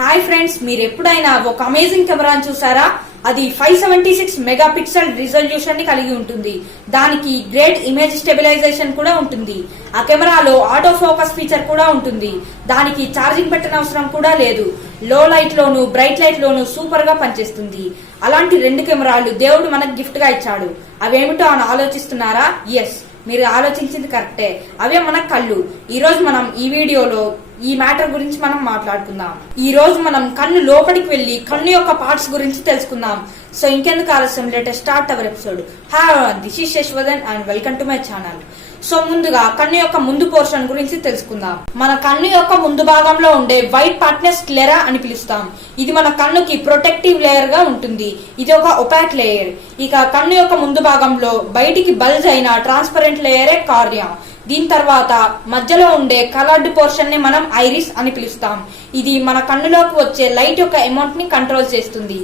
Hi friends, మీరు ఎప్పుడైనా ఒక అమేజింగ్ కెమెరాను చూసారా? అది 576 మెగాపిక్సెల్ రిజల్యూషన్ ని కలిగి ఉంటుంది. దానికి గ్రేట్ ఇమేజ్ స్టెబిలైజేషన్ కూడా ఉంటుంది. ఆ కెమెరాలో ఆటో ఫోకస్ ఫీచర్ కూడా ఉంటుంది. దానికి ఛార్జింగ్ పెట్టనవసరం కూడా లేదు. లో లైట్ లోను బ్రైట్ లైట్ లోను సూపర్ గా పనిచేస్తుంది. అలాంటి రెండు కెమెరాలు దేవుడు మనకు గిఫ్ట్ గా ఇచ్చాడు. అవేమిటో అని ఆలోచిస్తున్నారా? ఎస్, మీరు ఆలోచించింది కరెక్టే. అవే మన కళ్ళు. ఈ రోజు మనం ఈ వీడియోలో ఈ మ్యాటర్ గురించి మనం మాట్లాడుకుందాం. ఈ రోజు మనం కన్ను లోపలికి వెళ్లి కన్ను యొక్క పార్ట్స్ గురించి తెలుసుకుందాం. సో ఇంకెందుకు ఆలస్యం, let start our episode. Hi, this is Shashivardhan and welcome to my channel. So ముందుగా కన్ను యొక్క ముందు పోర్షన్ గురించి తెలుసుకుందాం. మన కన్ను యొక్క ముందు భాగంలో ఉండే వైట్ పార్ట్ ని స్క్లెరా అని పిలుస్తాం. ఇది మన కన్నుకి ప్రొటెక్టివ్ లేయర్ గా ఉంటుంది. ఇది ఒక ఒపాక్ లేయర్. ఇక కన్ను యొక్క ముందు భాగంలో బయటికి బల్జ్ అయిన ట్రాన్స్పరెంట్ లేయరే కార్నియా. దీని తర్వాత మధ్యలో ఉండే కలర్డ్ పోర్షన్ ని మనం ఐరిస్ అని పిలుస్తాం. ఇది మన కన్నులోకి వచ్చే లైట్ యొక్క అమౌంట్ ని కంట్రోల్ చేస్తుంది.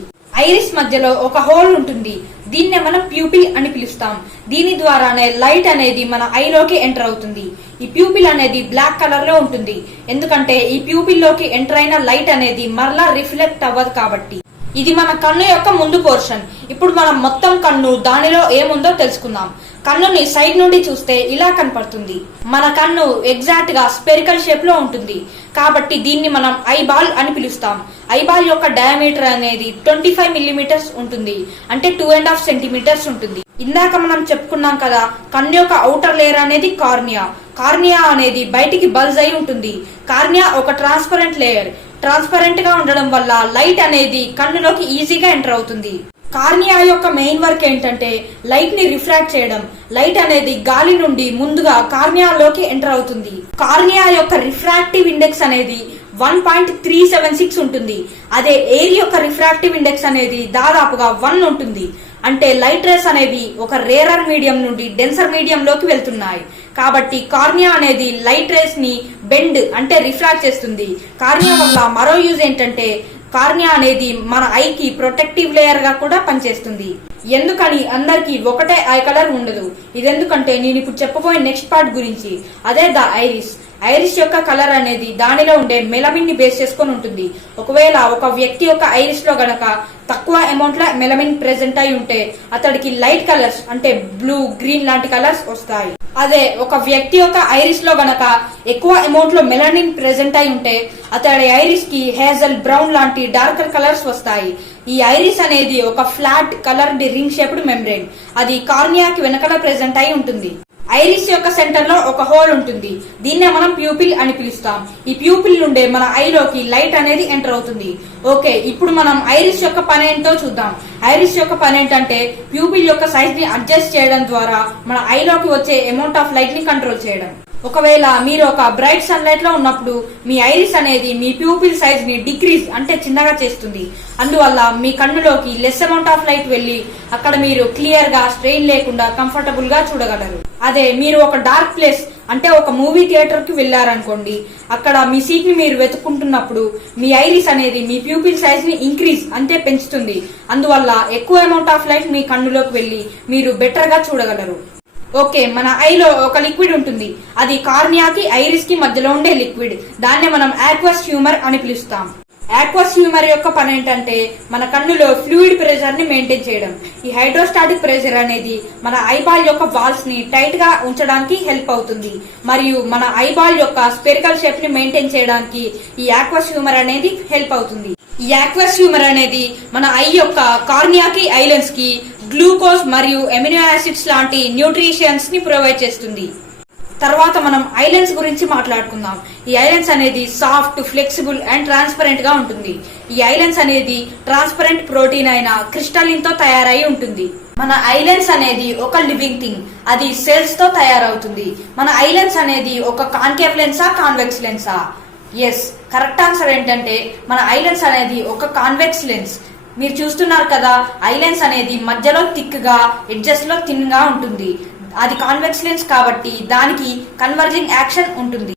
ఐరిస్ మధ్యలో ఒక హోల్ ఉంటుంది. దీన్నే మనం ప్యూపిల్ అని పిలుస్తాం. దీని ద్వారానే లైట్ అనేది మన ఐలోకి ఎంటర్ అవుతుంది. ఈ ప్యూపిల్ అనేది బ్లాక్ కలర్ లో ఉంటుంది. ఎందుకంటే ఈ ప్యూపిల్ లోకి ఎంటర్ అయిన లైట్ అనేది మరలా రిఫ్లెక్ట్ అవ్వదు కాబట్టి. ఇది మన కన్ను యొక్క ముందు పోర్షన్. ఇప్పుడు మనం మొత్తం కన్ను దానిలో ఏముందో తెలుసుకుందాం. కన్నుని సైడ్ నుండి చూస్తే ఇలా కనపడుతుంది. మన కన్ను ఎగ్జాక్ట్ గా స్పెరికల్ షేప్ లో ఉంటుంది. కాబట్టి దీన్ని మనం ఐబాల్ అని పిలుస్తాం. ఐబాల్ యొక్క డయామీటర్ అనేది 25 మిల్లీమీటర్స్ ఉంటుంది. అంటే 2.5 సెంటీమీటర్స్ ఉంటుంది. ఇందాక మనం చెప్పుకున్నాం కదా, కన్ను యొక్క ఔటర్ లేయర్ అనేది కార్నియా. కార్నియా అనేది బయటికి బల్జ్ అయి ఉంటుంది. కార్నియా ఒక ట్రాన్స్పరెంట్ లేయర్. ట్రాన్స్పరెంట్ గా ఉండడం వల్ల లైట్ అనేది కన్నులోకి ఈజీగా ఎంటర్ అవుతుంది. కార్నియా యొక్క మెయిన్ వర్క్ ఏంటంటే లైట్ ని రిఫ్రాక్ట్ చేయడం. లైట్ అనేది గాలి నుండి ముందుగా కార్నియాలోకి ఎంటర్ అవుతుంది. కార్నియా యొక్క రిఫ్రాక్టివ్ ఇండెక్స్ అనేది 1.376 ఉంటుంది. అదే ఎయిర్ యొక్క రిఫ్రాక్టివ్ ఇండెక్స్ అనేది దాదాపుగా 1 ఉంటుంది. అంటే లైట్ రేస్ అనేవి ఒక రేరర్ మీడియం నుండి డెన్సర్ మీడియం లోకి వెళ్తున్నాయి. కాబట్టి కార్నియా అనేది లైట్ రేస్ ని బెండ్ అంటే రిఫ్రాక్ట్ చేస్తుంది. కార్నియా వల్ల మరో యూజ్ ఏంటంటే కార్నియా అనేది మన ఐకి ప్రొటెక్టివ్ లేయర్ గా కూడా పనిచేస్తుంది. ఎందుకని అందరికి ఒకటే ఐ కలర్ ఉండదు. ఇదెందుకంటే నేను ఇప్పుడు చెప్పబోయే నెక్స్ట్ పార్ట్ గురించి. అదే ద ఐరిస్. ఐరిస్ యొక్క కలర్ అనేది దానిలో ఉండే మెలమిన్ ని బేస్ చేసుకొని ఉంటుంది. ఒకవేళ ఒక వ్యక్తి యొక్క ఐరిస్ లో గనక తక్కువ అమౌంట్ లో మెలమిన్ ప్రెసెంట్ అయి ఉంటే అతడికి లైట్ కలర్స్ అంటే బ్లూ, గ్రీన్ లాంటి కలర్స్ వస్తాయి. అదే ఒక వ్యక్తి యొక్క ఐరిస్ లో గనక ఎక్కువ అమౌంట్ లో మెలనిన్ ప్రెసెంట్ అయి ఉంటే అతడి ఐరిస్ కి హేజల్, బ్రౌన్ లాంటి డార్కర్ కలర్స్ వస్తాయి. ఈ ఐరిస్ అనేది ఒక flat coloured ring shaped membrane. అది కార్నియాకి వెనకాల ప్రెసెంట్ అయి ఉంటుంది. ఐరిస్ యొక్క సెంటర్ లో ఒక హోల్ ఉంటుంది. దీన్నే మనం ప్యూపిల్ అని పిలుస్తాం. ఈ ప్యూపిల్ నుండే మన ఐలోకి లైట్ అనేది ఎంటర్ అవుతుంది. ఓకే, ఇప్పుడు మనం ఐరిస్ యొక్క పని ఏంటో చూద్దాం. ఐరిస్ యొక్క పని ఏంటంటే ప్యూపిల్ యొక్క సైజ్ ని అడ్జస్ట్ చేయడం ద్వారా మన ఐలోకి వచ్చే అమౌంట్ ఆఫ్ లైట్ ని కంట్రోల్ చేయడం. ఒకవేళ మీరు ఒక బ్రైట్ సన్లైట్ లో ఉన్నప్పుడు మీ ఐరిస్ అనేది మీ ప్యూపిల్ సైజ్ ని డిక్రీజ్ అంటే చిన్నగా చేస్తుంది. అందువల్ల మీ కన్నులోకి లెస్ అమౌంట్ ఆఫ్ లైట్ వెళ్లి అక్కడ మీరు క్లియర్ గా స్ట్రెయిన్ లేకుండా కంఫర్టబుల్ గా చూడగలరు. అదే మీరు ఒక డార్క్ ప్లేస్ అంటే ఒక మూవీ థియేటర్ కి వెళ్లారనుకోండి, అక్కడ మీ సీట్ ని మీరు వెతుక్కుంటున్నప్పుడు మీ ఐరిస్ అనేది మీ ప్యూపిల్ సైజ్ ని ఇంక్రీజ్ అంటే పెంచుతుంది. అందువల్ల ఎక్కువ అమౌంట్ ఆఫ్ లైట్ మీ కన్నులోకి వెళ్లి మీరు బెటర్ గా చూడగలరు. ఓకే, మన ఐలో ఒక లిక్విడ్ ఉంటుంది. అది కార్నియాకి ఐరిస్ కి మధ్యలో ఉండే లిక్విడ్. దాన్నే మనం ఆక్వస్ హ్యూమర్ అని పిలుస్తాం. ఆక్వస్ హ్యూమర్ యొక్క పని ఏంటంటే మన కన్నులో ఫ్లూయిడ్ ప్రెషర్ ని మెయింటైన్ చేయడం. ఈ హైడ్రోస్టాటిక్ ప్రెషర్ అనేది మన ఐబాల్ యొక్క వాల్స్ ని టైట్ గా ఉంచడానికి హెల్ప్ అవుతుంది. మరియు మన ఐబాల్ యొక్క స్పెరికల్ షేప్ ని మెయింటైన్ చేయడానికి ఈ ఆక్వస్ హ్యూమర్ అనేది హెల్ప్ అవుతుంది. ఈ ఆక్వస్ హ్యూమర్ అనేది మన ఐ యొక్క కార్నియాకి ఐలెన్స్ కి గ్లూకోజ్ మరియు ఎమినో యాసిడ్స్ లాంటి న్యూట్రిషన్స్ ని ప్రొవైడ్ చేస్తుంది. తర్వాత మనం ఐలెన్స్ గురించి మాట్లాడుకుందాం. ఈ ఐలెన్స్ అనేది సాఫ్ట్, ఫ్లెక్సిబుల్ అండ్ ట్రాన్స్పరెంట్ గా ఉంటుంది. ఈ ఐలెన్స్ అనేది ట్రాన్స్పరెంట్ ప్రోటీన్ అయిన క్రిస్టలిన్ తో తయారై ఉంటుంది. మన ఐలెన్స్ అనేది ఒక లివింగ్ థింగ్. అది సెల్స్ తో తయారవుతుంది. మన ఐలెన్స్ అనేది ఒక కాన్కేవ్ లెన్సా, కాన్వెక్స్ లెన్సా? ఎస్, కరెక్ట్ ఆన్సర్ ఏంటంటే మన ఐలెన్స్ అనేది ఒక కాన్వెక్స్ లెన్స్. మీరు చూస్తున్నారు కదా, ఐలెన్స్ అనేది మధ్యలో థిక్ గా, ఎడ్జెస్ లో థిన్ గా ఉంటుంది. అది కాన్వెక్స్ లెన్స్ కాబట్టి దానికి కన్వర్జింగ్ యాక్షన్ ఉంటుంది.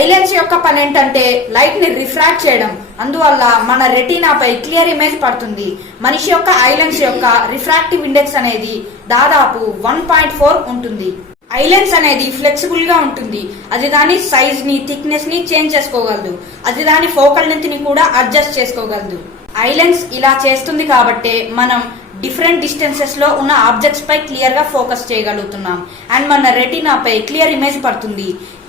ఐలెన్స్ యొక్క పని ఏంటంటే లైట్ ని రిఫ్రాక్ట్ చేయడం. అందువల్ల మన రెటీనాపై క్లియర్ ఇమేజ్ పడుతుంది. మనిషి యొక్క ఐలెన్స్ యొక్క రిఫ్రాక్టివ్ ఇండెక్స్ అనేది దాదాపు 1.4 ఉంటుంది. ఐ లెన్స్ అనేది ఫ్లెక్సిబుల్ గా ఉంటుంది. అది దాని సైజ్ ని, థిక్నెస్ ని చేంజ్ చేసుకోగలదు. అది దాని ఫోకల్ లెంత్ ని కూడా అడ్జస్ట్ చేసుకోగలదు. ఐ లెన్స్ ఇలా చేస్తుంది కాబట్టే మనం డిఫరెంట్ డిస్టెన్సెస్ లో ఉన్న ఆబ్జెక్ట్స్ పై క్లియర్ గా ఫోకస్ చేయగలుగుతున్నాం అండ్ మన రెటీనాపై క్లియర్ ఇమేజ్ పడుతుంది.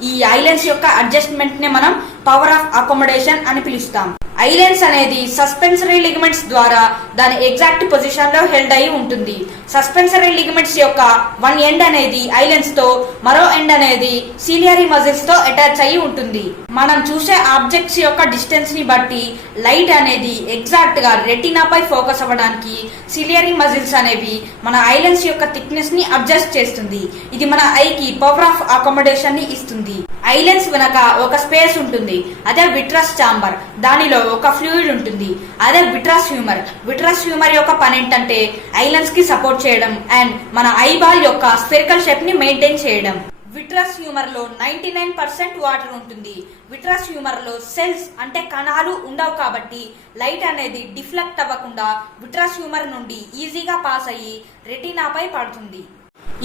ఈ ఐ లెన్స్ యొక్క అడ్జస్ట్మెంట్ ని మనం పవర్ ఆఫ్ అకామిడేషన్ అని పిలుస్తాం. ఐ లెన్స్ అనేది సస్పెన్సరీ లిగమెంట్స్ ద్వారా దాని ఎగ్జాక్ట్ పొజిషన్ లో హెల్డ్ అయి ఉంటుంది. సస్పెన్సరీ లిగమెంట్స్ యొక్క వన్ ఎండ్ అనేది ఐ లెన్స్ తో, మరో ఎండ్ అనేది సిలియరీ మజిల్స్ తో అటాచ్ అయి ఉంటుంది. మనం చూసే ఆబ్జెక్ట్స్ యొక్క డిస్టెన్స్ ని బట్టి లైట్ అనేది ఎగ్జాక్ట్ గా రెటీనాపై ఫోకస్ అవ్వడానికి సిలియరీ మజిల్స్ అనేవి మన ఐ లెన్స్ యొక్క థిక్నెస్ ని అడ్జస్ట్ చేస్తుంది. ఇది మన ఐకి పవర్ ఆఫ్ అకామిడేషన్ ని ఇస్తుంది. ఐ లెన్స్ వెనక ఒక స్పేస్ ఉంటుంది, అదే విట్రస్ ఛాంబర్. దానిలో ఒక ఫ్లూయిడ్ ఉంటుంది, అదే విట్రస్ హ్యూమర్. విట్రస్ హ్యూమర్ యొక్క పని ఏంటంటే ఐ లెన్స్ కి సపోర్ట్ చేయడం అండ్ మన ఐ బాల్ యొక్క స్పెరికల్ షేప్ ని మెయింటైన్ చేయడం. విట్రస్ హ్యూమర్ లో 99% వాటర్ ఉంటుంది. విట్రస్ హ్యూమర్ లో సెల్స్ అంటే కణాలు ఉండవు కాబట్టి లైట్ అనేది డిఫ్లెక్ట్ అవ్వకుండా విట్రస్ హ్యూమర్ నుండి ఈజీగా పాస్ అయ్యి రెటీనాపై పడుతుంది.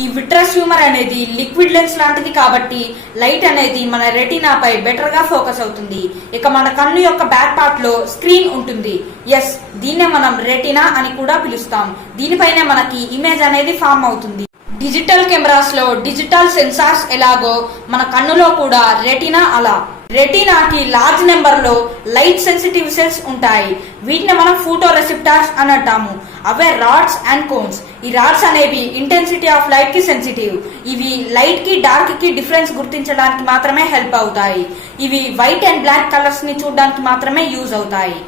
ఈ విట్రస్ హ్యూమర్ అనేది లిక్విడ్ లెన్స్ లాంటిది కాబట్టి లైట్ అనేది మన రెటీనాపై బెటర్ గా ఫోకస్ అవుతుంది. ఇక మన కన్ను యొక్క బ్యాక్ పార్ట్ లో స్క్రీన్ ఉంటుంది. ఎస్, దీన్నే మనం రెటీనా అని కూడా పిలుస్తాం. దీనిపైనే మనకి ఇమేజ్ అనేది ఫామ్ అవుతుంది. డిజిటల్ కెమెరాస్ లో డిజిటల్ సెన్సార్స్ ఎలాగో మన కన్నులో కూడా రెటీనా అలా. రెటీనాకి లార్జ్ నెంబర్ లో లైట్ సెన్సిటివ్ సెల్స్ ఉంటాయి. వీటిని మనం ఫోటో రెసిప్టార్స్ అని అంటాము. అవే రాడ్స్ అండ్ కోన్స్. ఈ రాడ్స్ అనేవి ఇంటెన్సిటీ ఆఫ్ లైట్ కి సెన్సిటివ్. ఇవి లైట్ కి డార్క్ కి డిఫరెన్స్ గుర్తించడానికి మాత్రమే హెల్ప్ అవుతాయి. ఇవి వైట్ అండ్ బ్లాక్ కలర్స్ ని చూడడానికి మాత్రమే యూజ్ అవుతాయి.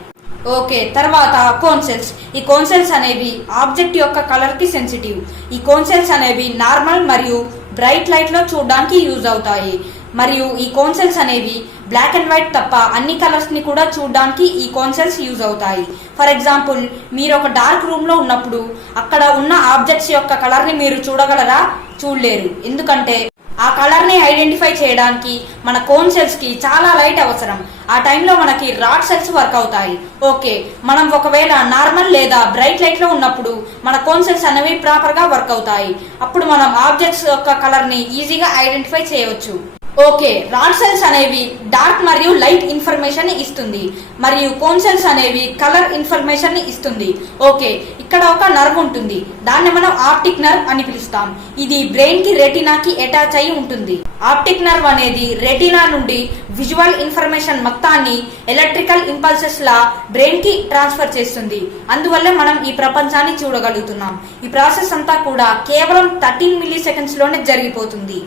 ఓకే, తర్వాత కోన్ సెల్స్. ఈ కోన్ సెల్స్ అనేవి ఆబ్జెక్ట్ యొక్క కలర్ కి సెన్సిటివ్. ఈ కోన్ సెల్స్ అనేవి నార్మల్ మరియు బ్రైట్ లైట్ లో చూడడానికి యూజ్ అవుతాయి. మరియు ఈ కోన్ సెల్స్ అనేవి బ్లాక్ అండ్ వైట్ తప్ప అన్ని కలర్స్ ని కూడా చూడడానికి ఈ కోన్ సెల్స్ యూజ్ అవుతాయి. ఫర్ ఎగ్జాంపుల్, మీరు ఒక డార్క్ రూమ్ లో ఉన్నప్పుడు అక్కడ ఉన్న ఆబ్జెక్ట్స్ యొక్క కలర్ ని మీరు చూడగలరా? చూడలేరు. ఎందుకంటే ఆ కలర్ ని ఐడెంటిఫై చేయడానికి మన కోన్ సెల్స్ కి చాలా లైట్ అవసరం. ఆ టైంలో మనకి రాడ్ సెల్స్ వర్క్ అవుతాయి. ఓకే, మనం ఒకవేళ నార్మల్ లేదా బ్రైట్ లైట్ లో ఉన్నప్పుడు మన కోన్ సెల్స్ అనేవి ప్రాపర్ గా వర్క్ అవుతాయి. అప్పుడు మనం ఆబ్జెక్ట్స్ యొక్క కలర్ ని ఈజీగా ఐడెంటిఫై చేయవచ్చు. ఓకే, రాడ్ సెల్స్ అనేవి డార్క్ మరియు లైట్ ఇన్ఫర్మేషన్ ని ఇస్తుంది మరియు కోన్ సెల్స్ అనేవి కలర్ ఇన్ఫర్మేషన్ ని ఇస్తుంది. ఓకే, ఇక్కడ ఒక నర్వ్ ఉంటుంది. దాన్ని మనం ఆప్టిక్ నర్వ్ అని పిలుస్తాం. ఇది బ్రెయిన్ కి రెటీనాకి అటాచ్ అయి ఉంటుంది. ఆప్టిక్ నర్వ్ అనేది రెటీనా నుండి విజువల్ ఇన్ఫర్మేషన్ మొత్తాన్ని ఎలక్ట్రికల్ ఇంపల్సెస్ లా బ్రెయిన్ కి ట్రాన్స్ఫర్ చేస్తుంది. అందువల్ల మనం ఈ ప్రపంచాన్ని చూడగలుగుతున్నాం. ఈ ప్రాసెస్ అంతా కూడా కేవలం 13 మిల్లీ సెకండ్స్ లోనే జరిగిపోతుంది.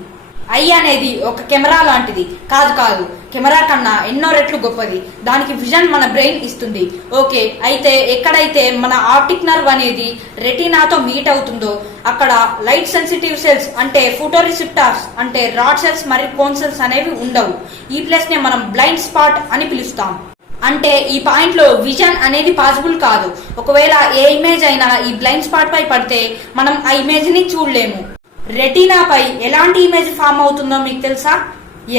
ఐ అనేది ఒక కెమెరా లాంటిది. కాదు, కెమెరా కన్నా ఎన్నో రెట్లు గొప్పది. దానికి విజన్ మన బ్రెయిన్ ఇస్తుంది. ఓకే, అయితే ఎక్కడైతే మన ఆప్టిక్ నర్వ్ అనేది రెటీనాతో మీట్ అవుతుందో అక్కడ లైట్ సెన్సిటివ్ సెల్స్ అంటే ఫోటో రిసెప్టార్స్ అంటే రాడ్ సెల్స్ మరియు కోన్ సెల్స్ అనేవి ఉండవు. ఈ ప్లేస్ ని మనం బ్లైండ్ స్పాట్ అని పిలుస్తాం. అంటే ఈ పాయింట్ లో విజన్ అనేది పాసిబుల్ కాదు. ఒకవేళ ఏ ఇమేజ్ అయినా ఈ బ్లైండ్ స్పాట్ పై పడితే మనం ఆ ఇమేజ్ ని చూడలేము. రెటీనాపై ఎలాంటి ఇమేజ్ ఫామ్ అవుతుందో మీకు తెలుసా?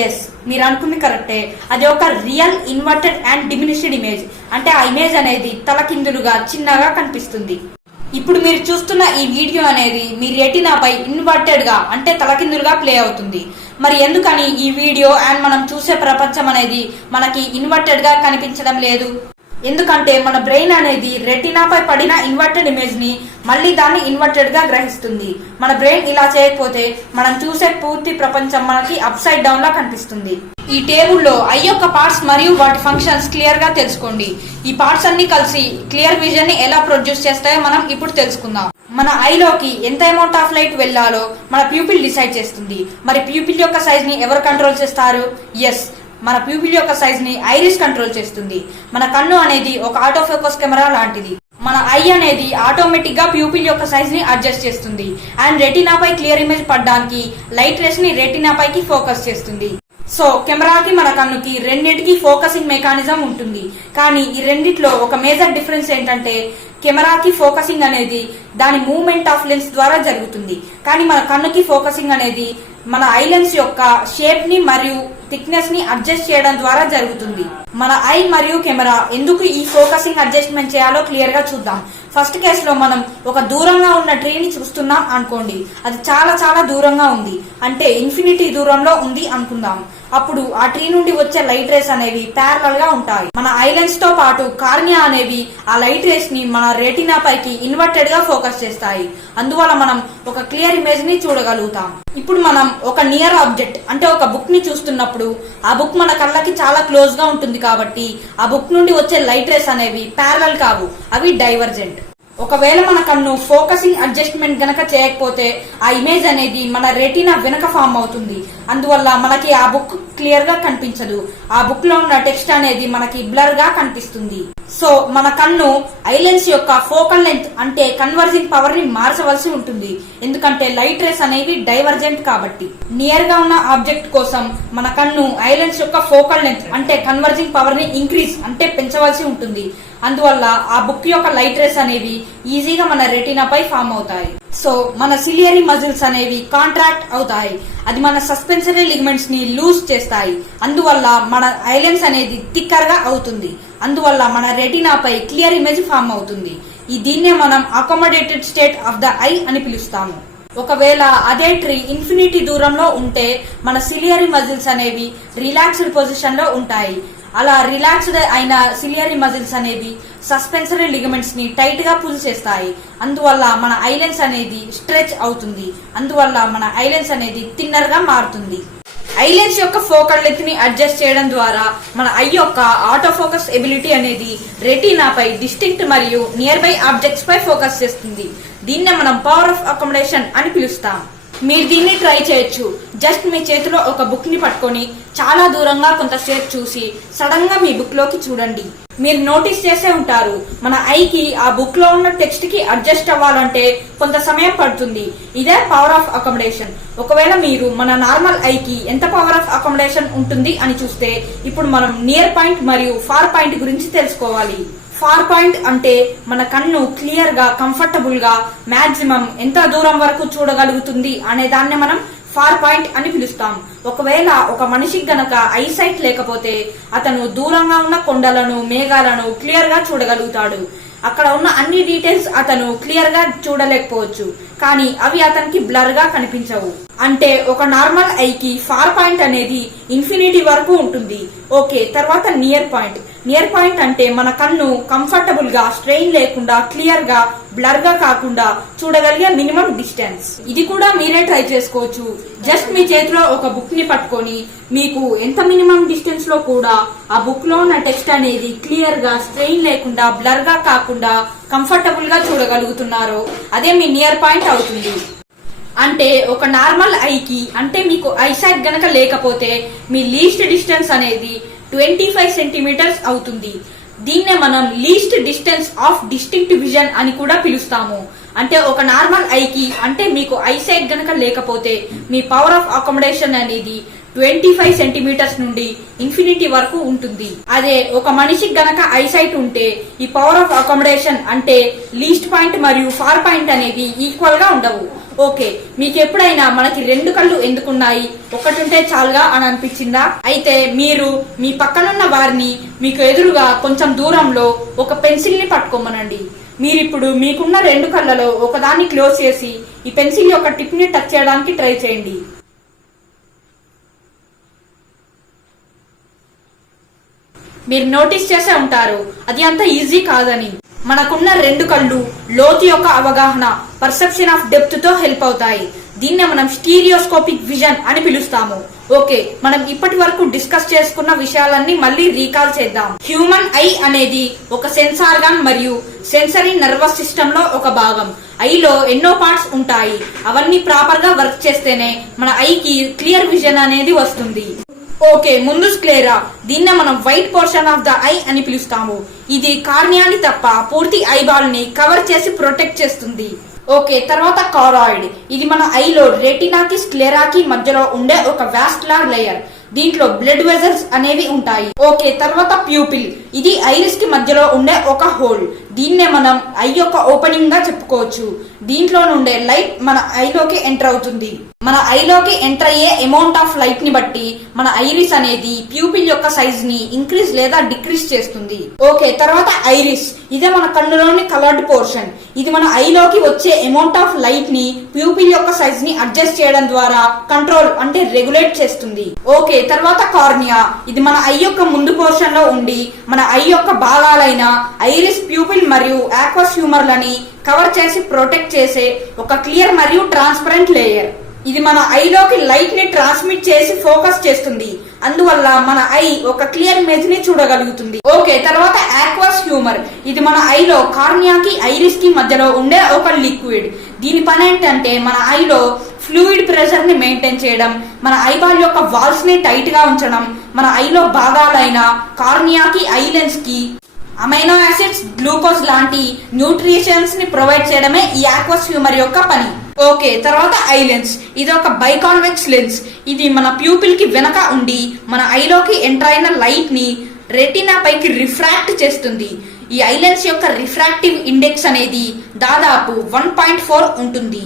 ఎస్, మీరు అనుకుంది కరెక్టే. అది ఒక real inverted and diminished image. అంటే ఆ ఇమేజ్ అనేది తలకిందులుగా చిన్నగా కనిపిస్తుంది. ఇప్పుడు మీరు చూస్తున్న ఈ వీడియో అనేది మీ రెటీనాపై ఇన్వర్టెడ్ గా అంటే తలకిందులుగా ప్లే అవుతుంది. మరి ఎందుకని ఈ వీడియో అండ్ మనం చూసే ప్రపంచం అనేది మనకి ఇన్వర్టెడ్ గా కనిపించడం లేదు? ఎందుకంటే మన బ్రెయిన్ అనేది రెటీనాపై పడిన ఇన్వర్టెడ్ ఇమేజ్ ని మళ్ళీ దాన్ని ఇన్వర్టెడ్ గా గ్రహిస్తుంది. మన బ్రెయిన్ ఇలా చేయకపోతే మనం చూసే పూర్తి ప్రపంచం మనకి అప్ సైడ్ డౌన్ లా కనిపిస్తుంది. ఈ టేబుల్లో ఐ యొక్క పార్ట్స్ మరియు వాటి ఫంక్షన్స్ క్లియర్ గా తెలుసుకోండి. ఈ పార్ట్స్ అన్ని కలిసి క్లియర్ విజన్ ని ఎలా ప్రొడ్యూస్ చేస్తాయో మనం ఇప్పుడు తెలుసుకుందాం. మన ఐలోకి ఎంత అమౌంట్ ఆఫ్ లైట్ వెళ్లాలో మన ప్యూపిల్ డిసైడ్ చేస్తుంది. మరి ప్యూపిల్ యొక్క సైజ్ ని ఎవరు కంట్రోల్ చేస్తారు? ఎస్, మన ప్యూపిల్ యొక్క సైజ్ ని ఐరిస్ కంట్రోల్ చేస్తుంది. మన కన్ను అనేది ఒక ఆటో ఫోకస్ కెమెరా లాంటిది. మన ఐ అనేది ఆటోమేటిక్ గా ప్యూపిల్ యొక్క సైజ్ ని అడ్జస్ట్ చేస్తుంది అండ్ రెటీనాపై క్లియర్ ఇమేజ్ పడడానికి లైట్ రేస్ ని రెటీనాపైకి ఫోకస్ చేస్తుంది. సో కెమెరాకి మన కన్నుకి రెండింటికి ఫోకసింగ్ మెకానిజం ఉంటుంది. కానీ ఈ రెండిట్లో ఒక మేజర్ డిఫరెన్స్ ఏంటంటే కెమెరాకి ఫోకసింగ్ అనేది దాని మూవ్మెంట్ ఆఫ్ లెన్స్ ద్వారా జరుగుతుంది. కానీ మన కన్నుకి ఫోకసింగ్ అనేది మన ఐ లెన్స్ యొక్క షేప్ ని మరియు థిక్నెస్ ని అడ్జస్ట్ చేయడం ద్వారా జరుగుతుంది. మన ఐ మరియు కెమెరా ఎందుకు ఈ ఫోకసింగ్ అడ్జస్ట్మెంట్ చేయాలో క్లియర్ గా చూద్దాం. ఫస్ట్ కేసులో మనం ఒక దూరంగా ఉన్న ట్రీని చూస్తున్నాం అనుకోండి, అది చాలా చాలా దూరంగా ఉంది, అంటే ఇన్ఫినిటీ దూరంలో ఉంది అనుకుందాం. అప్పుడు ఆ ట్రీ నుండి వచ్చే లైట్ రేస్ అనేవి ప్యారలల్ గా ఉంటాయి. మన ఐలెన్స్ తో పాటు కార్నియా అనేవి ఆ లైట్ రేస్ ని మన రెటినా పైకి ఇన్వర్టెడ్ గా ఫోకస్ చేస్తాయి. అందువల్ల మనం ఒక క్లియర్ ఇమేజ్ ని చూడగలుగుతాం. ఇప్పుడు మనం ఒక నియర్ ఆబ్జెక్ట్ అంటే ఒక బుక్ ని చూస్తున్నప్పుడు ఆ బుక్ మన కళ్ళకి చాలా క్లోజ్ గా ఉంటుంది కాబట్టి ఆ బుక్ నుండి వచ్చే లైట్ రేస్ అనేవి ప్యారలల్ కావు, అవి డైవర్జెంట్. ఒకవేళ మన కన్ను ఫోకసింగ్ అడ్జస్ట్మెంట్ గనక చేయకపోతే ఆ ఇమేజ్ అనేది మన రెటీనా వెనక ఫామ్ అవుతుంది. అందువల్ల మనకి ఆ బుక్ క్లియర్ గా కనిపించదు, ఆ బుక్ లో ఉన్న టెక్స్ట్ అనేది మనకి బ్లర్ గా కనిపిస్తుంది. సో మన కన్ను ఐలెన్స్ యొక్క ఫోకల్ లెంత్ అంటే కన్వర్జింగ్ పవర్ ని మార్చవలసి ఉంటుంది, ఎందుకంటే లైట్ రేస్ అనేవి డైవర్జెంట్ కాబట్టి. నియర్ గా ఉన్న ఆబ్జెక్ట్ కోసం మన కన్ను ఐలెన్స్ యొక్క ఫోకల్ లెంత్ అంటే కన్వర్జింగ్ పవర్ ని ఇంక్రీజ్ అంటే పెంచవలసి ఉంటుంది. అందువల్ల ఆ బుక్ యొక్క లైట్ రేస్ అనేవి ఈజీగా మన రెటీనాపై ఫామ్ అవుతాయి. సో మన సిలియరీ మజిల్స్ అనేవి కాంట్రాక్ట్ అవుతాయి, అది మన సస్పెన్సరీ లిగమెంట్స్ ని లూజ్ చేస్తాయి. అందువల్ల మన ఐలెన్స్ అనేది థిక్కర్ గా అవుతుంది. అందువల్ల మన రెటీనాపై క్లియర్ ఇమేజ్ ఫామ్ అవుతుంది. దీన్నే మనం అకామడేటెడ్ స్టేట్ ఆఫ్ ద ఐ అని పిలుస్తాము. ఒకవేళ అదే ట్రీ ఇన్ఫినిటీ దూరంలో ఉంటే మన సిలియరీ మజిల్స్ అనేవి రిలాక్స్డ్ పొజిషన్ లో ఉంటాయి. అలా రిలాక్స్డ్ అయిన సిలియరీ మజిల్స్ అనేవి సస్పెన్సరీ లిగమెంట్స్ ని టైట్ గా పుల్ చేస్తాయి. అందువల్ల మన ఐలెన్స్ అనేది స్ట్రెచ్ అవుతుంది. అందువల్ల మన ఐలెన్స్ అనేది థిన్నర్ గా మారుతుంది. ఐలెన్స్ యొక్క ఫోకల్ లెంత్ ని అడ్జస్ట్ చేయడం ద్వారా మన ఐ యొక్క ఆటో ఫోకస్ ఎబిలిటీ అనేది రెటీనాపై డిస్టింక్ట్ మరియు నియర్ బై ఆబ్జెక్ట్స్ పై ఫోకస్ చేస్తుంది. దీన్నే మనం పవర్ ఆఫ్ అకామిడేషన్ అని పిలుస్తాం. మీరు దీన్ని ట్రై చేయొచ్చు. జస్ట్ మీ చేతిలో ఒక బుక్ ని పట్టుకొని చాలా దూరంగా కొంతసేపు చూసి సడన్ గా మీ బుక్ లోకి చూడండి. మీరు నోటీస్ చేసే ఉంటారు, మన ఐకి ఆ బుక్ లో ఉన్న టెక్స్ట్ కి అడ్జస్ట్ అవ్వాలంటే కొంత సమయం పడుతుంది. ఇదే పవర్ ఆఫ్ అకామిడేషన్. ఒకవేళ మీరు మన నార్మల్ ఐకి ఎంత పవర్ ఆఫ్ అకామిడేషన్ ఉంటుంది అని చూస్తే, ఇప్పుడు మనం నియర్ పాయింట్ మరియు ఫార్ పాయింట్ గురించి తెలుసుకోవాలి. ఫార్ పాయింట్ అంటే మన కన్ను క్లియర్ గా కంఫర్టబుల్ గా మాక్సిమం ఎంత దూరం వరకు చూడగలుగుతుంది అనే దాన్ని మనం ఫార్ పాయింట్ అని పిలుస్తాం. ఒకవేళ ఒక మనిషికి గనక ఐసైట్ లేకపోతే అతను దూరంగా ఉన్న కొండలను మేఘాలను క్లియర్ గా చూడగలుగుతాడు. అక్కడ ఉన్న అన్ని డీటెయిల్స్ అతను క్లియర్ గా చూడలేకపోవచ్చు, కానీ అవి అతనికి బ్లర్ గా కనిపించవు. అంటే ఒక నార్మల్ ఐకి ఫార్ పాయింట్ అనేది ఇన్ఫినిటీ వరకు ఉంటుంది. ఓకే, తర్వాత నియర్ పాయింట్. నియర్ పాయింట్ అంటే మన కన్ను కంఫర్టబుల్ గా స్ట్రెయిన్ లేకుండా క్లియర్ గా బ్లర్ గా కాకుండా చూడగలిగే మినిమం డిస్టెన్స్. ఇది కూడా మీరే ట్రై చేసుకోవచ్చు. జస్ట్ మీ చేతిలో ఒక బుక్ ని పట్టుకొని మీకు ఎంత మినిమం డిస్టెన్స్ లో కూడా ఆ బుక్ లో ఉన్న టెక్స్ట్ అనేది క్లియర్ గా స్ట్రెయిన్ లేకుండా బ్లర్ గా కాకుండా కంఫర్టబుల్ గా చూడగలుగుతున్నారో అదే మీ నియర్ పాయింట్ అవుతుంది. అంటే ఒక నార్మల్ ఐకి అంటే మీకు ఐసైట్ గనక లేకపోతే మీ లీస్ట్ డిస్టెన్స్ అనేది 25 సెంటీమీటర్స్ అవుతుంది. దీన్నే మనం least distance of distinct vision అని కూడా పిలుస్తాము. అంటే ఒక నార్మల్ ఐకి అంటే మీకు ఐసైట్ గనక లేకపోతే మీ పవర్ ఆఫ్ అకామిడేషన్ అనేది 25 సెంటీమీటర్స్ నుండి ఇన్ఫినిటీ వరకు ఉంటుంది. అదే ఒక మనిషికి గనక ఐసైట్ ఉంటే ఈ పవర్ ఆఫ్ అకామిడేషన్ అంటే లీస్ట్ పాయింట్ మరియు ఫార్ పాయింట్ అనేవి ఈక్వల్ గా ఉండవు. ఓకే, మీకు ఎప్పుడైనా మనకి రెండు కళ్ళు ఎందుకున్నాయి, ఒకటి ఉంటే చాలుగా అని అనిపించిందా? అయితే మీరు మీ పక్కనున్న వారిని మీకు ఎదురుగా కొంచెం దూరంలో ఒక పెన్సిల్ ని పట్టుకోమనండి. మీరిప్పుడు మీకున్న రెండు కళ్ళలో ఒకదాన్ని క్లోజ్ చేసి ఈ పెన్సిల్ యొక్క టిప్ ని టచ్ చేయడానికి ట్రై చేయండి. మీరు నోటీస్ చేసే ఉంటారు అది అంత ఈజీ కాదని. మనకున్న రెండు కళ్ళు లోతు యొక్క అవగాహన పర్సెప్షన్ ఆఫ్ డెప్త్ తో హెల్ప్ అవుతాయి. దీన్నే మనం స్టీరియోస్కోపిక్ విజన్ అని పిలుస్తాము. ఓకే, మనం ఇప్పటి వరకు డిస్కస్ చేసుకున్న విషయాలన్నీ మళ్ళీ రీకాల్ చేద్దాం. హ్యూమన్ ఐ అనేది ఒక సెన్స్ ఆర్గాన్ మరియు సెన్సరీ నర్వస్ సిస్టమ్ లో ఒక భాగం. ఐలో ఎన్నో పార్ట్స్ ఉంటాయి, అవన్నీ ప్రాపర్ గా వర్క్ చేస్తేనే మన ఐకి క్లియర్ విజన్ అనేది వస్తుంది. ఓకే, ముందు స్క్లెరా. దీన్నే మనం white portion of the I అని పిలుస్తాము. ఇది కార్నియాని తప్ప పూర్తి ఐబాల్ ని కవర్ చేసి ప్రొటెక్ట్ చేస్తుంది. ఓకే, తర్వాత కారాయిడ్. ఇది మన ఐలో రెటినాకి స్క్లెరాకి మధ్యలో ఉండే ఒక వాస్కులర్ లేయర్. దీంట్లో బ్లడ్ వెజల్స్ అనేవి ఉంటాయి. ఓకే, తర్వాత ప్యూపిల్. ఇది ఐరిస్ కి మధ్యలో ఉండే ఒక హోల్. దీన్నే మనం ఐ యొక్క ఓపెనింగ్ గా చెప్పుకోవచ్చు. దీంట్లో నుండే లైట్ మన ఐలోకి ఎంటర్ అవుతుంది. మన ఐలోకి ఎంటర్ అయ్యే అమౌంట్ ఆఫ్ లైట్ ని బట్టి మన ఐరిస్ అనేది ప్యూపిల్ యొక్క సైజ్ ని ఇంక్రీజ్ లేదా డిక్రీజ్ చేస్తుంది. ఓకే, తర్వాత ఐరిస్ ఇదే మన కన్నులోని కలర్డ్ పోర్షన్. ఇది మన ఐలోకి వచ్చే అమౌంట్ ఆఫ్ లైట్ ని ప్యూపిల్ యొక్క సైజ్ ని అడ్జస్ట్ చేయడం ద్వారా కంట్రోల్ అంటే రెగ్యులేట్ చేస్తుంది. ఓకే, తర్వాత కార్నియా ఇది మన ఐ యొక్క ముందు పోర్షన్ లో ఉండి మన ఐ యొక్క భాగాలైన ఐరిస్, ప్యూపిల్ మరియు ఆక్వస్ హ్యూమర్లని కవర్ చేసి ప్రొటెక్ట్ చేసే ఒక క్లియర్ మరియు ట్రాన్స్పరెంట్ లేయర్. ఇది మన ఐలోకి లైట్ ని ట్రాన్స్మిట్ చేసి ఫోకస్ చేస్తుంది. అందువల్ల మన ఐ ఒక క్లియర్ ఇమేజ్ ని చూడగలుగుతుంది. ఓకే, తర్వాత ఆక్వస్ హ్యూమర్ ఇది మన ఐలో కార్నియాకి ఐరిస్ కి మధ్యలో ఉండే ఒక లిక్విడ్. దీని పని ఏంటంటే మన ఐలో ఫ్లూయిడ్ ప్రెషర్ ని మెయింటైన్ చేయడం, మన ఐబాల్ యొక్క వాల్స్ ని టైట్ గా ఉంచడం, మన ఐలో భాగాలైన కార్నియాకి ఐ లెన్స్ కి అమైనో యాసిడ్స్, గ్లూకోజ్ లాంటి న్యూట్రిషన్స్ ని ప్రొవైడ్ చేయడమే ఈ ఆక్వస్ హ్యూమర్ యొక్క పని. ఓకే, తర్వాత ఐ లెన్స్ ఇది ఒక బైకాన్వెక్స్ లెన్స్. ఇది మన ప్యూపిల్ కి వెనక ఉండి మన ఐలోకి ఎంటర్ అయిన లైట్ ని రెటీనా పైకి రిఫ్రాక్ట్ చేస్తుంది. ఈ ఐ లెన్స్ యొక్క రిఫ్రాక్టివ్ ఇండెక్స్ అనేది దాదాపు 1.4 ఉంటుంది.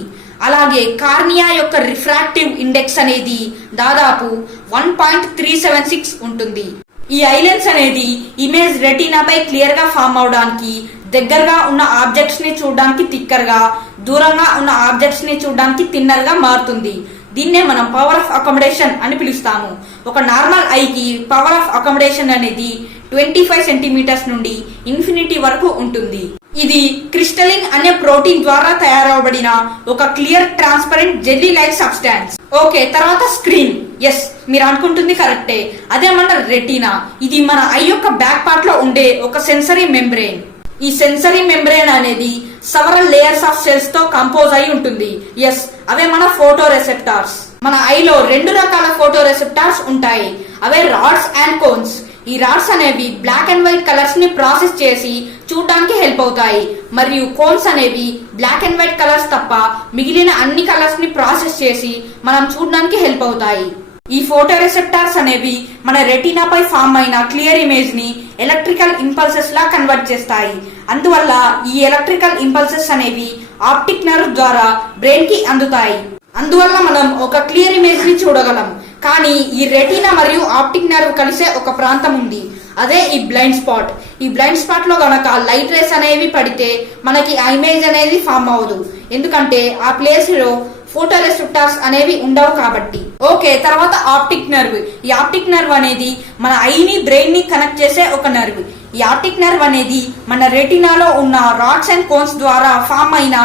అలాగే కార్నియా యొక్క రిఫ్రాక్టివ్ ఇండెక్స్ అనేది దాదాపు 1.376 ఉంటుంది. ఈ ఐ లెన్స్ అనేది ఇమేజ్ రెటీనాపై క్లియర్ గా ఫామ్ అవడానికి, దగ్గరగా ఉన్న ఆబ్జెక్ట్స్ ని చూడడానికి థిక్కర్ గా, దూరంగా ఉన్న ఆబ్జెక్ట్స్ ని చూడడానికి థిన్నర్ గా మారుతుంది. దీన్నే మనం పవర్ ఆఫ్ అకామిడేషన్ అని పిలుస్తాము. ఒక నార్మల్ ఐకి పవర్ ఆఫ్ అకామిడేషన్ అనేది 25 సెంటీమీటర్స్ నుండి ఇన్ఫినిటీ వరకు ఉంటుంది. ఇది క్రిస్టలిన్ అనే ప్రోటీన్ ద్వారా తయారవబడిన ఒక clear transparent jelly like substance. Okay, తర్వాత స్క్రీన్. ఎస్, మీరు అనుకుంటుంది కరెక్టే, అదే మన రెటీనా. ఇది మన ఐ యొక్క బ్యాక్ పార్ట్ లో ఉండే ఒక సెన్సరీ మెంబ్రెయిన్. ఈ సెన్సరీ మెంబ్రెయిన్ అనేది సెవరల్ లేయర్స్ ఆఫ్ సెల్స్ తో కంపోజ్ అయి ఉంటుంది. ఎస్, అవే మన ఫోటో రెసెప్టార్స్. మన ఐలో 2 రకాల ఫోటో రెసెప్టార్స్ ఉంటాయి. అవే రాడ్స్ అండ్ కోన్స్. ఈ రాడ్స్ అనేవి బ్లాక్ అండ్ వైట్ కలర్స్ ని ప్రాసెస్ చేసి చూడడానికి హెల్ప్ అవుతాయి, మరియు కోన్స్ అనేవి బ్లాక్ అండ్ వైట్ కలర్స్ తప్ప మిగిలిన అన్ని కలర్స్ ని ప్రాసెస్ చేసి మనం చూడడానికి హెల్ప్ అవుతాయి. ఈ ఫోటో రిసెప్టార్స్ అనేవి మన రెటీనాపై ఫామ్ అయిన క్లియర్ ఇమేజ్ ని ఎలక్ట్రికల్ ఇంపల్సెస్ లా కన్వర్ట్ చేస్తాయి. అందువల్ల ఈ ఎలక్ట్రికల్ ఇంపల్సెస్ అనేవి ఆప్టిక్ నర్వ్ ద్వారా బ్రెయిన్ కి అందుతాయి. అందువల్ల మనం ఒక క్లియర్ ఇమేజ్ ని చూడగలం. కానీ ఈ రెటీనా మరియు ఆప్టిక్ నర్వ్ కలిసే ఒక ప్రాంతం ఉంది, అదే ఈ బ్లైండ్ స్పాట్. ఈ బ్లైండ్ స్పాట్ లో గనక లైట్ రేస్ అనేవి పడితే మనకి ఆ ఇమేజ్ అనేది ఫామ్ అవ్వదు, ఎందుకంటే ఆ ప్లేస్ లో ఫోటో రెసెప్టార్స్ అనేవి ఉండవు కాబట్టి. ఓకే, తర్వాత ఆప్టిక్ నర్వ్. ఈ ఆప్టిక్ నర్వ్ అనేది మన ఐని బ్రెయిన్ ని కనెక్ట్ చేసే ఒక నర్వ్. ఈ ఆప్టిక్ నర్వ్ అనేది మన రెటీనాలో ఉన్న రాడ్స్ అండ్ కోన్స్ ద్వారా ఫామ్ అయిన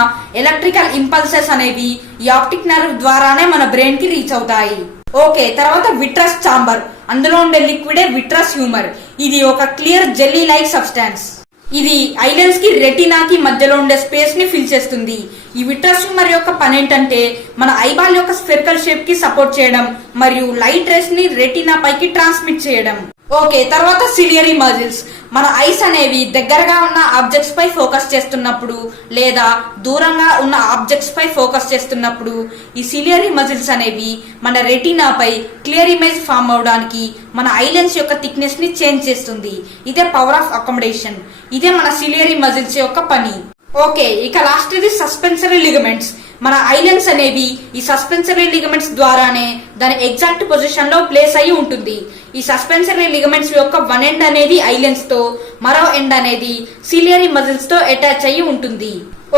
ఎలక్ట్రికల్ ఇంపల్సెస్ అనేవి ఈ ఆప్టిక్ నర్వ్ ద్వారానే మన బ్రెయిన్ కి రీచ్ అవుతాయి. ఓకే, తర్వాత విట్రస్ చాంబర్. అందులో ఉండే లిక్విడే విట్రస్ హ్యూమర్. ఇది ఒక క్లియర్ జెల్లీ లైక్ సబ్స్టాన్స్. ఇది ఐలెన్స్ కి రెటీనాకి మధ్యలో ఉండే స్పేస్ ని ఫిల్ చేస్తుంది. ఈ విట్రస్ హ్యూమర్ యొక్క పని ఏంటంటే మన ఐబాల్ యొక్క స్పెరికల్ షేప్ కి సపోర్ట్ చేయడం మరియు లైట్ రేస్ ని రెటీనా పైకి ట్రాన్స్మిట్ చేయడం. ఓకే, తర్వాత సిలియరీ మజిల్స్. మన ఐస్ అనేవి దగ్గరగా ఉన్న ఆబ్జెక్ట్స్ పై ఫోకస్ చేస్తున్నప్పుడు లేదా దూరంగా ఉన్న ఆబ్జెక్ట్స్ పై ఫోకస్ చేస్తున్నప్పుడు ఈ సిలియరీ మజిల్స్ అనేవి మన రెటీనాపై క్లియర్ ఇమేజ్ ఫామ్ అవడానికి మన ఐలెన్స్ యొక్క థిక్నెస్ ని చేంజ్ చేస్తుంది. ఇదే పవర్ ఆఫ్ అకామిడేషన్. ఇదే మన సిలియరీ మజిల్స్ యొక్క పని. ఓకే, ఇక లాస్ట్ ఇది సస్పెన్సరీ లిగమెంట్స్. మన ఐలెన్స్ అనేవి ఈ సస్పెన్సరీ లిగమెంట్స్ ద్వారానే దాని ఎగ్జాక్ట్ పొజిషన్ లో ప్లేస్ అయి ఉంటుంది. ఈ సస్పెన్సరీ లిగమెంట్స్ యొక్క వన్ ఎండ్ అనేది ఐలెన్స్ తో, మరో ఎండ్ అనేది సిలియరీ మజిల్స్ తో అటాచ్ అయ్యి ఉంటుంది.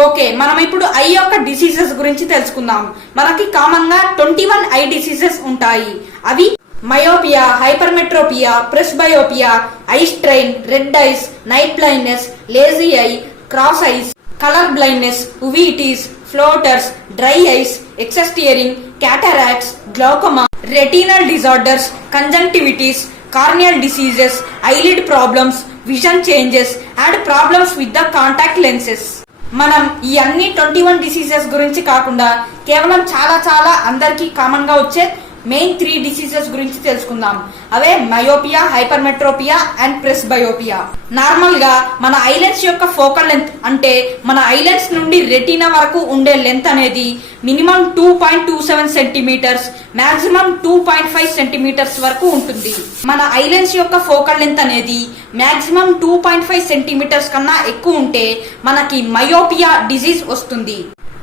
ఓకే, మనం ఇప్పుడు ఐ యొక్క డిసీజెస్ గురించి తెలుసుకుందాం. మనకి కామన్ గా 21 ఐ డిసీజెస్ ఉంటాయి. అవి myopia, hypermetropia, presbyopia, eye strain, red eyes, night blindness, lazy eye, cross eyes, colour blindness, uveitis, floaters, dry eyes, excess tearing, cataracts, glaucoma, retinal disorders, conjunctivitis, corneal diseases, eyelid problems, vision changes and problems with the contact lenses. మనం ఈ అన్ని 21 diseases గురించి కాకుండా కేవలం చాలా అందరికీ common గా వచ్చే మెయిన్ 3 డిసీజెస్ గురించి తెలుసుకుందాం. అవే myopia, hypermetropia and presbyopia. Normal గా మన ఐలెన్స్ యొక్క ఫోకల్ లెంత్ అంటే మన ఐలెన్స్ నుండి రెటీనా వరకు ఉండే లెంత్ అనేది మినిమం 2.27 సెంటీమీటర్స్, మాక్సిమం 2.5 సెంటీమీటర్స్ వరకు ఉంటుంది. మన ఐలెన్స్ యొక్క ఫోకల్ లెంత్ అనేది మాక్సిమం 2.5 సెంటీమీటర్స్ కన్నా ఎక్కువ ఉంటే మనకి మయోపియా డిజీజ్ వస్తుంది.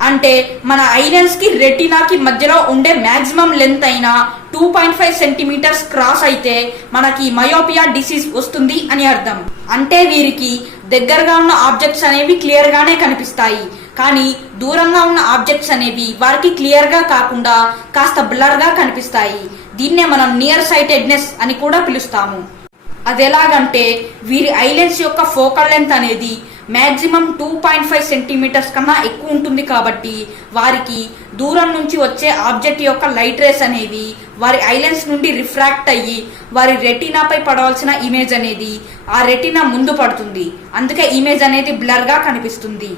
అంటే మన ఐలెన్స్ కి రెటీనాకి మధ్యలో ఉండే మాక్సిమం లెంత్ అయిన 2.5 సెంటీమీటర్స్ క్రాస్ అయితే మనకి మయోపియా డిసీజ్ వస్తుంది అని అర్థం. అంటే వీరికి దగ్గరగా ఉన్న ఆబ్జెక్ట్స్ అనేవి క్లియర్ గానే కనిపిస్తాయి, కానీ దూరంగా ఉన్న ఆబ్జెక్ట్స్ అనేవి వారికి క్లియర్ గా కాకుండా కాస్త బ్లర్ గా కనిపిస్తాయి. దీన్నే మనం నియర్ సైటెడ్నెస్ అని కూడా పిలుస్తాము. అదెలాగంటే వీరి ఐలెన్స్ యొక్క ఫోకల్ లెంత్ అనేది మాక్సిమం 2.5 సెంటీమీటర్స్ కన్నా ఎక్కువ ఉంటుంది కాబట్టి వారికి దూరం నుంచి వచ్చే ఆబ్జెక్ట్ యొక్క లైట్ రేస్ అనేవి వారి ఐలెన్స్ నుండి రిఫ్రాక్ట్ అయ్యి వారి రెటీనాపై పడవలసిన ఇమేజ్ అనేది ఆ రెటీనా ముందు పడుతుంది. అందుకే ఇమేజ్ అనేది బ్లర్ గా కనిపిస్తుంది.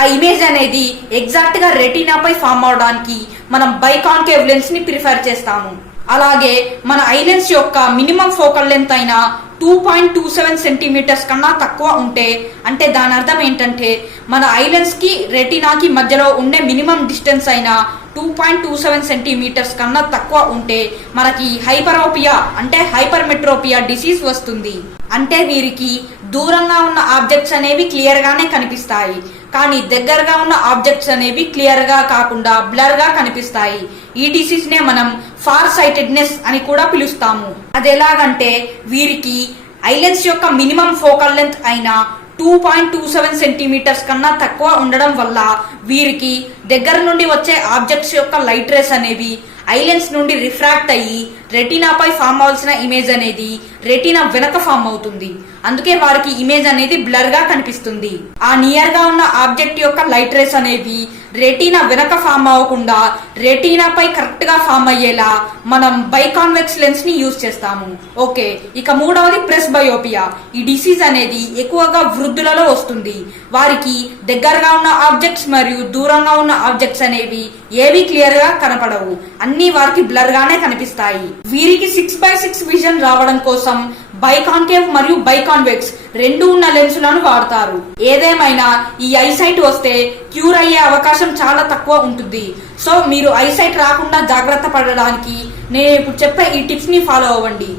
ఆ ఇమేజ్ అనేది ఎగ్జాక్ట్ గా రెటీనాపై ఫామ్ అవడానికి మనం బైకాన్కేవ్ లెన్స్ ని ప్రిఫర్ చేస్తాము. అలాగే మన ఐలెన్స్ యొక్క మినిమం ఫోకల్ లెంత్ అయిన 2.27 సెంటీమీటర్స్ కన్నా తక్కువ ఉంటే, అంటే దాని అర్థం ఏంటంటే మన ఐలెన్స్ కి రెటీనాకి మధ్యలో ఉండే మినిమం డిస్టెన్స్ అయిన 2.27 సెంటీమీటర్స్ కన్నా తక్కువ ఉంటే మనకి హైపరోపియా అంటే హైపర్మెట్రోపియా డిసీజ్ వస్తుంది. అంటే వీరికి దూరంగా ఉన్న ఆబ్జెక్ట్స్ అనేవి క్లియర్ గానే కనిపిస్తాయి, కానీ దగ్గరగా ఉన్న ఆబ్జెక్ట్స్ అనేవి క్లియర్ గా కాకుండా బ్లర్ గా కనిపిస్తాయి. ఈ డిసీజ్ నే మనం ఫార్ సైటెడ్నెస్ అని కూడా పిలుస్తాము. అది ఎలాగంటే వీరికి ఐలెన్స్ యొక్క మినిమం ఫోకల్ లెంత్ అయిన 2.27 సెంటీమీటర్స్ కన్నా తక్కువ ఉండడం వల్ల వీరికి దగ్గర నుండి వచ్చే ఆబ్జెక్ట్స్ యొక్క లైట్ రేస్ అనేవి ఐలెన్స్ నుండి రిఫ్రాక్ట్ అయ్యి రెటీనాపై ఫామ్ అవ్వాల్సిన ఇమేజ్ అనేది రెటీనా వెనక ఫామ్ అవుతుంది. అందుకే వారికి ఇమేజ్ అనేది బ్లర్ గా కనిపిస్తుంది. ఆ నియర్ గా ఉన్న ఆబ్జెక్ట్ యొక్క లైట్ రేస్ అనేవి రెటీనా వెనక ఫామ్ అవ్వకుండా రెటీనాపై కరెక్ట్ గా ఫామ్ అయ్యేలా మనం బైకాన్వెక్స్ లెన్స్ ని యూజ్ చేస్తాము. ఓకే, ఇక మూడవది ప్రెస్బయోపియా. ఈ డిసీజ్ అనేది ఎక్కువగా వృద్ధులలో వస్తుంది. వారికి దగ్గరగా ఉన్న ఆబ్జెక్ట్స్ మరియు దూరంగా ఉన్న ఆబ్జెక్ట్స్ అనేవి ఏవి క్లియర్ గా కనపడవు, అన్ని వారికి బ్లర్ గానే కనిపిస్తాయి. వీరికి 6x6 విజన్ రావడం కోసం బైకాన్కేవ్ మరియు బైకాన్వెక్స్ రెండు ఉన్న లెన్సులను వాడతారు. ఏదేమైనా ఈ ఐసైట్ వస్తే క్యూర్ అయ్యే అవకాశం చాలా తక్కువ ఉంటుంది. సో మీరు ఐసైట్ రాకుండా జాగ్రత్త పడడానికి నేను ఇప్పుడు చెప్పే ఈ టిప్స్ ని ఫాలో అవ్వండి.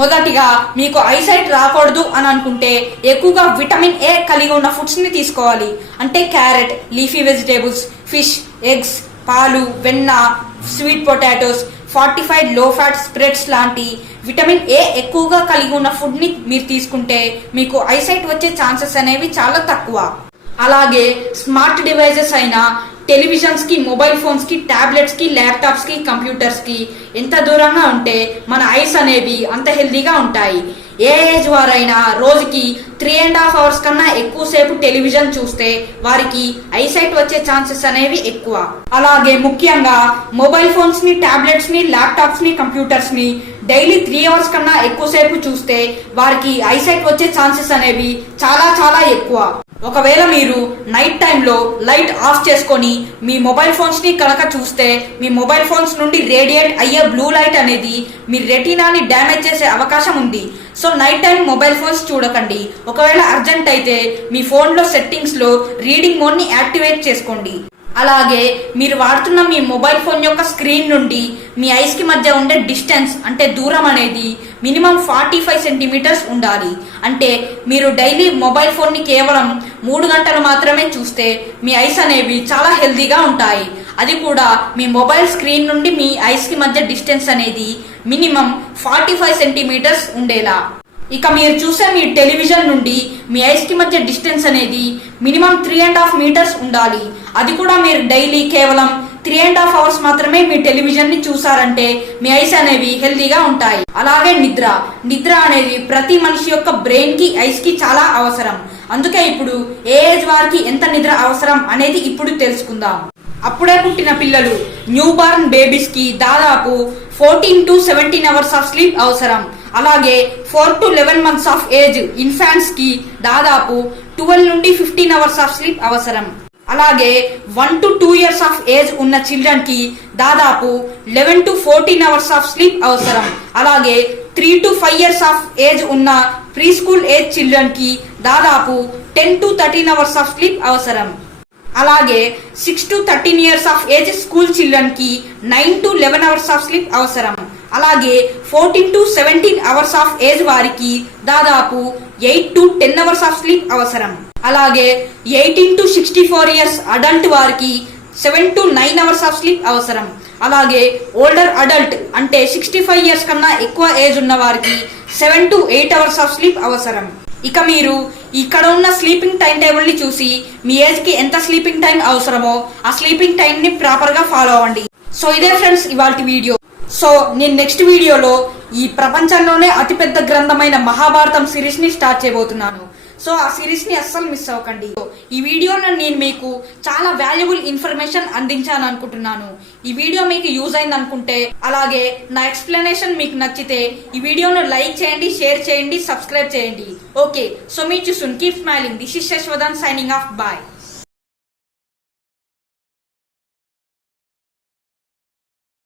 మొదటిగా మీకు ఐసైట్ రాకూడదు అని అనుకుంటే ఎక్కువగా విటమిన్ ఏ కలిగి ఉన్న ఫుడ్స్ ని తీసుకోవాలి. అంటే carrot, leafy vegetables, fish, eggs, పాలు, వెన్న, స్వీట్ పొటాటోస్, ఫార్టిఫైడ్ లో ఫ్యాట్ స్ప్రెడ్స్ లాంటి విటమిన్ ఏ ఎక్కువగా కలిగి ఉన్న ఫుడ్ ని మీరు తీసుకుంటే మీకు ఐసైట్ వచ్చే ఛాన్సెస్ అనేవి చాలా తక్కువ. అలాగే స్మార్ట్ డివైజెస్ అయిన టెలివిజన్స్ కి, మొబైల్ ఫోన్స్ కి, టాబ్లెట్స్ కి, ల్యాప్టాప్స్ కి, కంప్యూటర్స్ కి ఎంత దూరంగా ఉంటే మన ఐస్ అనేవి అంత హెల్దీగా ఉంటాయి. ఏ ఏజ్ వారైనా రోజుకి 3.5 hours కన్నా ఎక్కువసేపు టెలివిజన్ చూస్తే వారికి ఐసైట్ వచ్చే ఛాన్సెస్ అనేవి ఎక్కువ. అలాగే ముఖ్యంగా మొబైల్ ఫోన్స్ ని, టాబ్లెట్స్ ని, ల్యాప్టాప్స్ ని, కంప్యూటర్స్ ని డైలీ 3 hours కన్నా ఎక్కువసేపు చూస్తే వారికి ఐసైట్ వచ్చే ఛాన్సెస్ అనేవి చాలా చాలా ఎక్కువ. ఒకవేళ మీరు నైట్ టైంలో లైట్ ఆఫ్ చేసుకొని మీ మొబైల్ ఫోన్స్ ని కనుక చూస్తే మీ మొబైల్ ఫోన్స్ నుండి రేడియేట్ అయ్యే బ్లూ లైట్ అనేది మీ రెటీనాని డ్యామేజ్ చేసే అవకాశం ఉంది. So night time mobile phones చూడకండి. ఒకవేళ అర్జెంట్ అయితే మీ ఫోన్ లో సెట్టింగ్స్ లో రీడింగ్ మోడ్ ని యాక్టివేట్ చేసుకోండి. అలాగే మీరు వాడుతున్న మీ మొబైల్ ఫోన్ యొక్క స్క్రీన్ నుండి మీ ఐస్ కి మధ్య ఉండే డిస్టెన్స్ అంటే దూరం అనేది మినిమం 45 సెంటీమీటర్స్ ఉండాలి. అంటే మీరు డైలీ మొబైల్ ఫోన్ ని కేవలం 3 గంటలు మాత్రమే చూస్తే మీ ఐస్ అనేవి చాలా హెల్దీగా ఉంటాయి. అది కూడా మీ మొబైల్ స్క్రీన్ నుండి మీ ఐస్ కి మధ్య డిస్టెన్స్ అనేది మినిమం 45 సెంటీమీటర్స్ ఉండేలా. ఇక మీరు చూసే మీ టెలివిజన్ నుండి మీ ఐస్ కి మధ్య డిస్టెన్స్ అనేది మినిమం 3.5 meters ఉండాలి. అది కూడా మీరు డైలీ కేవలం 3.5 hours మాత్రమే మీ టెలివిజన్ ని చూసారంటే మీ ఐస్ అనేవి హెల్దీగా ఉంటాయి. అలాగే నిద్ర అనేది ప్రతి మనిషి యొక్క బ్రెయిన్ కి, ఐస్ కి చాలా అవసరం. అందుకే ఇప్పుడు ఏ ఏజ్ వారికి ఎంత నిద్ర అవసరం అనేది ఇప్పుడు తెలుసుకుందాం. అప్పుడే పుట్టిన పిల్లలు, న్యూ బార్న్ బేబీస్ కి దాదాపు 14 to 17 hours ఆఫ్ స్లీప్ అవసరం. అలాగే 4 to 11 months of age infants కి దాదాపు 12 నుండి 15 hours ఆఫ్ స్లీప్ అవసరం. అలాగే 1 to 2 years ఆఫ్ ఏజ్ ఉన్న చిల్డ్రన్ కి దాదాపు 11 to 14 hours ఆఫ్ స్లీప్ అవసరం. అలాగే 3 to 5 years ఆఫ్ ఏజ్ ఉన్న ప్రీ స్కూల్ ఏజ్ చిల్డ్రన్ కి దాదాపు 10 to 13 hours ఆఫ్ స్లీప్ అవసరం. అలాగే 6 to 13 years of age school children కి 9 to 11 hours ఆఫ్ స్లీప్ అవసరం. అలాగే 14 to 17 hours ఆఫ్ ఏజ్ వారికి దాదాపు 8 to 10 hours ఆఫ్ స్లీప్ అవసరం. అలాగే 18 to 64 years అడల్ట్ వారికి 7 to 9 అవర్స్ ఆఫ్ స్లీప్ అవసరం. అలాగే ఓల్డర్ అడల్ట్ అంటే 65 ఇయర్స్ కన్నా ఎక్కువ ఏజ్ ఉన్న వారికి 7 to 8 అవర్స్ ఆఫ్ స్లీప్ అవసరం. ఇక మీరు ఇక్కడ ఉన్న స్లీపింగ్ టైం టేబుల్ ని చూసి మీ ఏజ్ కి ఎంత స్లీపింగ్ టైం అవసరమో ఆ స్లీపింగ్ టైం ని ప్రాపర్ గా ఫాలో అవ్వండి. సో ఇదే ఫ్రెండ్స్ ఇవాల్టి వీడియో. సో నేను నెక్స్ట్ వీడియోలో ఈ ప్రపంచంలోనే అతిపెద్ద గ్రంథమైన మహాభారతం సిరీస్ ని స్టార్ట్ చేయబోతున్నాను. సో ఆ సిరీస్ ని అస్సలు మిస్ అవ్వకండి. ఈ వీడియోలో నేను మీకు చాలా వాల్యుబుల్ ఇన్ఫర్మేషన్ అందించాను అనుకుంటున్నాను. ఈ వీడియో మీకు యూజ్ అయింది అనుకుంటే, అలాగే నా ఎక్స్ప్లెనేషన్ మీకు నచ్చితే ఈ వీడియోను లైక్ చేయండి, షేర్ చేయండి, సబ్స్క్రైబ్ చేయండి. Okay, so meet you soon. Keep smiling. This is Shashvadan signing off. Bye.